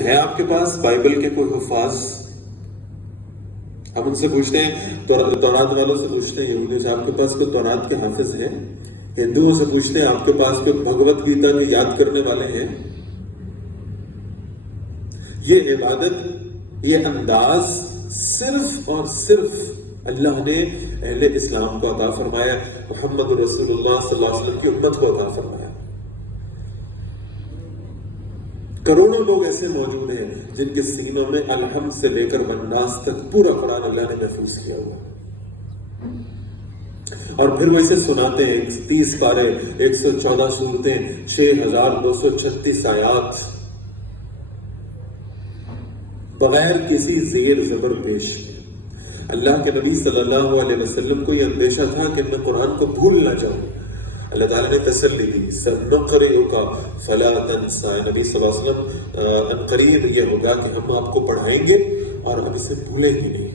ہے آپ کے پاس بائبل کے کوئی حفاظ؟ ہم ان سے پوچھتے ہیں، تورات والوں سے پوچھتے ہیں، یہودیوں سے، آپ کے پاس کوئی تورات کے حافظ ہیں؟ ہندوؤں سے پوچھتے ہیں، آپ کے پاس کوئی بھگوت گیتا کے یاد کرنے والے ہیں؟ یہ عبادت، یہ انداز صرف اور صرف اللہ نے اہل اسلام کو عطا فرمایا، محمد رسول اللہ صلی اللہ علیہ وسلم کی امت کو عطا فرمایا۔ کروڑوں لوگ ایسے موجود ہیں جن کے سینوں میں الحمد سے لے کر والناس تک پورا قرآن اللہ نے محفوظ کیا ہوا، اور پھر وہ اسے سناتے ہیں۔ 30 پارے، 114 سورتیں، 6236 آیات، بغیر کسی زیر زبر پیش۔ اللہ کے نبی صلی اللہ علیہ وسلم کو یہ اندیشہ تھا کہ میں قرآن کو بھول نہ جاؤں۔ اللہ تعالیٰ نے تسلی دی، سَنُقْرِئُكَ فَلَا تَنْسَى، نبی صلی اللہ علیہ وسلم، ان قریب یہ ہوگا کہ ہم آپ کو پڑھائیں گے اور ہم اسے بھولیں ہی نہیں۔